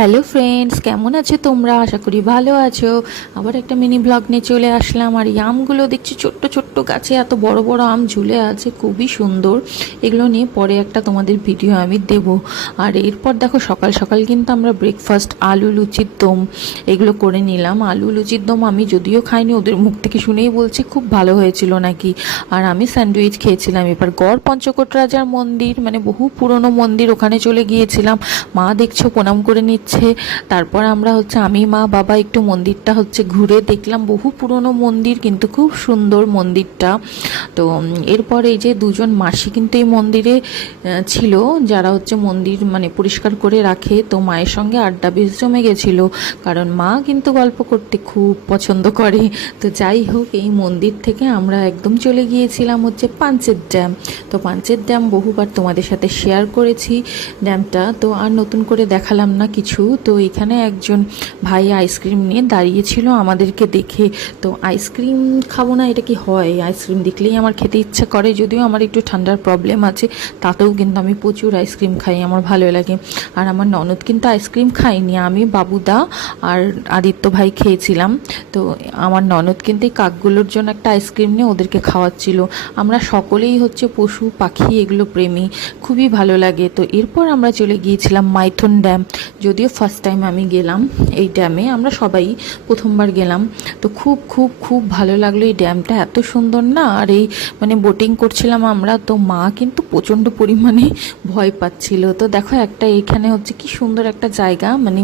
Hello friends, কেমন আছো তোমরা? আশা করি ভালো আছো। আবার একটা মিনি ব্লগ নিয়ে চলে আসলাম। আর এই আমগুলো দেখছি ছোট্ট ছোট্ট গাছে এত বড় বড় আম ঝুলে আছে, খুবই সুন্দর। এগুলো নিয়ে পরে একটা তোমাদের ভিডিও আমি দেব। আর এরপর দেখো সকাল সকাল কিন্তু আমরা ব্রেকফাস্ট আলু লুচির দম এগুলো করে নিলাম। আলু লুচির দম আমি যদিও খাইনি, ওদের মুখ থেকে শুনেই বলছি খুব ভালো হয়েছিল নাকি। আর আমি স্যান্ডউইচ খেয়েছিলাম। এবার গড় পঞ্চকোট রাজার মন্দির, মানে বহু পুরনো মন্দির, ওখানে চলে গিয়েছিলাম। মা দেখছো প্রণাম করে নিচ্ছে। তারপর আমরা আমি মা বাবা একটু মন্দিরটা ঘুরে দেখলাম। বহু পুরনো মন্দির, কিন্তু খুব সুন্দর মন্দিরটা। তো এরপর এই যে দুজন মাসি কিন্তু এই মন্দিরে ছিল, যারা মন্দির মানে পরিষ্কার করে রাখে। তো মায়ের সঙ্গে আড্ডা বেশ জমে গেছিলো, কারণ মা কিন্তু গল্প করতে খুব পছন্দ করে। তো যাই হোক, এই মন্দির থেকে আমরা একদম চলে গিয়েছিলাম পাঞ্চেত ড্যাম। তো পাঞ্চেত ড্যাম বহুবার তোমাদের সাথে শেয়ার করেছি ড্যামটা, তো আর নতুন করে দেখালাম না কিছু। তো এখানে একজন ভাই আইসক্রিম নিয়ে দাঁড়িয়েছিল আমাদেরকে দেখে। তো আইসক্রিম খাবো না এটা কি হয়? আইসক্রিম দেখলেই আমার খেতে ইচ্ছা করে, যদিও আমার একটু ঠান্ডার প্রবলেম আছে, তাতেও কিন্তু আমি প্রচুর আইসক্রিম খাই, আমার ভালো লাগে। আর আমার ননদ কিন্তু আইসক্রিম খাইনি, আমি বাবুদা আর আদিত্য ভাই খেয়েছিলাম। তো আমার ননদ কিন্তু এই কাকগুলোর জন্য একটা আইসক্রিম নিয়ে ওদেরকে খাওয়াচ্ছিল। আমরা সকলেই পশু পাখি এগুলো প্রেমী, খুবই ভালো লাগে। তো এরপর আমরা চলে গিয়েছিলাম মাইথন ড্যাম। যদিও ফার্স্ট টাইম আমি গেলাম এই ড্যামে, আমরা সবাই প্রথমবার গেলাম। তো খুব খুব খুব ভালো লাগলো এই ড্যামটা, এত সুন্দর না। আর এই মানে বোটিং করছিলাম আমরা, তো মা কিন্তু প্রচণ্ড পরিমাণে ভয় পাচ্ছিল। তো দেখো একটা এখানে কি সুন্দর একটা জায়গা, মানে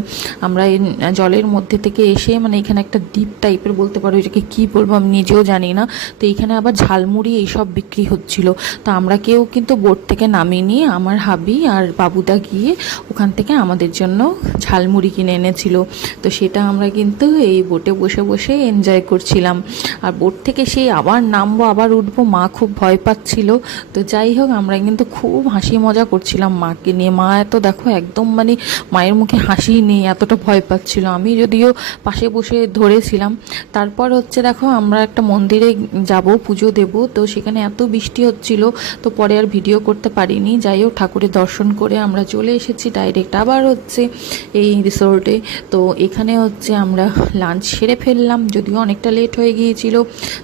আমরা এই জলের মধ্যে থেকে এসে, মানে এখানে একটা দ্বীপ টাইপের বলতে পারো, এটাকে কী বলবো আমি নিজেও জানি না। তো এইখানে আবার ঝালমুড়ি এইসব বিক্রি হচ্ছিল। তো আমরা কেউ কিন্তু বোট থেকে নামিনি, আমার হাবি আর বাবুদা গিয়ে ওখান থেকে আমাদের জন্য ঝালমুড়ি কিনে এনেছিল। তো সেটা আমরা কিন্তু এই বোটে বসে বসে এনজয় করছিলাম। আর বোট থেকে সেই আবার নামবো আবার উঠবো, মা খুব ভয় পাচ্ছিল। তো যাই হোক, আমরা কিন্তু খুব হাসি মজা করছিলাম মাকে নিয়ে। মা দেখো একদম মানে মায়ের মুখে হাসি নেই, এতটা ভয় পাচ্ছিল। আমি যদিও পাশে বসে ধরেছিলাম। তারপর দেখো আমরা একটা মন্দিরে যাব, পুজো দেব। তো সেখানে এত বৃষ্টি হচ্ছিল, তো পরে আর ভিডিও করতে পারিনি। যাই হোক, ঠাকুরের দর্শন করে আমরা চলে এসেছি ডাইরেক্ট আবার এই রিসোর্টে। তো এখানে আমরা লাঞ্চ সেরে ফেললাম, যদিও অনেকটা লেট হয়ে গিয়েছিল।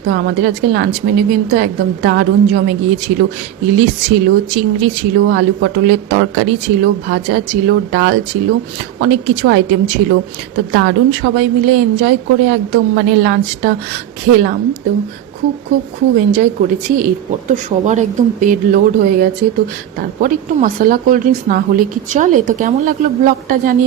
তো আমাদের আজকে লাঞ্চ মেনু কিন্তু একদম দারুণ জমে গিয়েছিল। ইলিশ ছিল, চিংড়ি ছিল, আলু পটলের তরকারি ছিল, ভাজা ছিল, ডাল ছিল, অনেক কিছু আইটেম ছিল। তো দারুণ সবাই মিলে এনজয় করে একদম মানে লাঞ্চটা খেলাম। তো খুব খুব খুব এনজয় করেছি। এরপর তো সবার একদম পেট লোড হয়ে গেছে। তো তারপর একটু মশলা কোল্ড ড্রিঙ্কস না হলে কি চলে? তো কেমন লাগলো ব্লগটা জানিয়ে